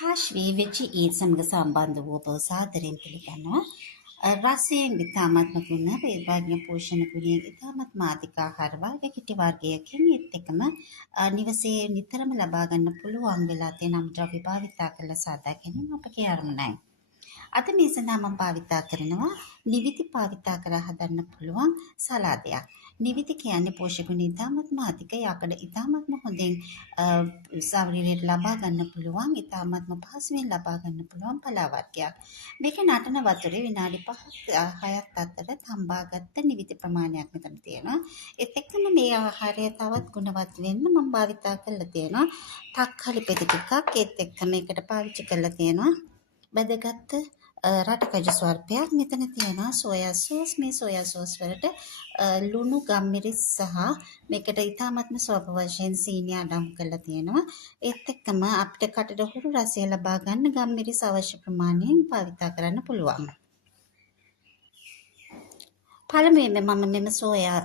හාෂ්වී වෙච්චි ඊත් සමග සම්බන්ධ වූ ඔබ සාදරයෙන් පිළිගන්නවා. රසයෙන් ඉතාමත්ම ගුණ වේදවාඥ පෝෂණ ගුණයෙන් ඉතාමත්ම අධික ආහාර වර්ග කිටි වර්ගයකින් ඒත් එකම නිවසේ නිතරම ලබා ගන්න පුළුවන් වෙලා තියෙන අමුද්‍රව්‍ය භාවිතා කරලා සාදා ගැනීම අපගේ අරමුණයි. අද මේ සඳහා මම භාවිතා කරනවා නිවිති භාවිතා කරලා හදන්න පුළුවන් සලාදයක්. නිවිති කියන්නේ පෝෂක ගුණ ඉතාමත්ම අධික යකඩ ඉතාමත්ම හොඳින් ශරීරයට ලබා ගන්න පුළුවන් ඉතාමත්ම පහසුවෙන් ලබා ගන්න පුළුවන් පලා වර්ගයක්. මේක නටන වතුරේ විනාඩි 5ක් 6ක් අතර තම්බාගත්ත නිවිති ප්‍රමාණයක් මෙතන තියෙනවා. ඒත් එක්කම මේ ආහාරය තවත් ගුණවත් වෙන්න මම භාවිතා කරලා තියෙනවා තක්කාලි පෙති ටිකක් ඒත් එක්ක මේකට පාවිච්චි කරලා තියෙනවා බැදගත් රටකජු ස්වල්පයක් මෙතන තියෙනවා සෝයා සෝස් මේ සෝයා සෝස් වලට ලුණු ගම්මිරිස් සහ මේකට ඉතාමත්ම ස්වල්ප වශයෙන් සීනි අඩංගු කරලා තියෙනවා ඒත් එක්කම අපිට කටට හුරු රසය ලබා ගන්න ගම්මිරිස් අවශ්‍ය ප්‍රමාණයෙන් භාවිතා කරන්න පුළුවන්. පළමුවෙන්ම මම මෙම සෝයා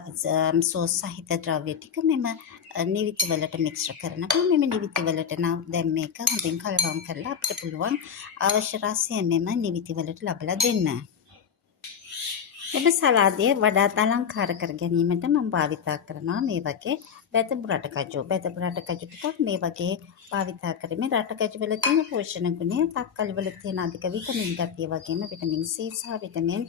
සෝස් සහිත ද්‍රව්‍ය ටික මෙම නිවිති වලට මික්ස් කරනවා. මෙම නිවිති වලට නම් දැන් මේක හොඳින් කලවම් කරලා අපිට පුළුවන් අවශ්‍ය රසය මෙම නිවිති වලට ලබලා දෙන්න. මෙම සලාදය වඩාත් අලංකාර කර ගැනීමට මම භාවිතා කරනවා මේ වගේ බැදපු රටකජු. බැදපු රටකජු ටිකක් මේ වගේ භාවිතා කරමින් රටකජු වල තියෙන පෝෂණ ගුණය, තක්කලි වල තියෙන අධික විටමින් ගතිය වගේම විටමින් C සහ විටමින්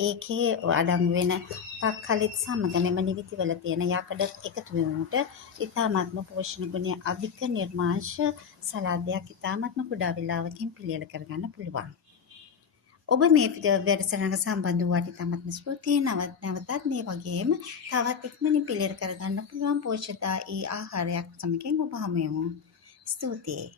ඒකේ අඩංගු වෙන තක්කලිත් සමග මෙම නිවිති වල තියෙන යකඩ එකතු වීමට ඉතාමත්ම පෝෂණ ගුණය අධික නිර්මාංශ සලාදයක් ඉතාමත්ම කුඩා වේලාවකින් පිළියෙල කරගන්න පුළුවන්. ඔබ මේ වැඩසටහනට සම්බන්ධ වූ ඉතාමත්ම ස්තුතියි. නැවතත් මේ වගේම තවත් ඉක්මනින් පිළියෙල කරගන්න පුළුවන් පෝෂ්‍යදායී ආහාරයක් සමගින් ඔබ හමු වෙමු. ස්තුතියි.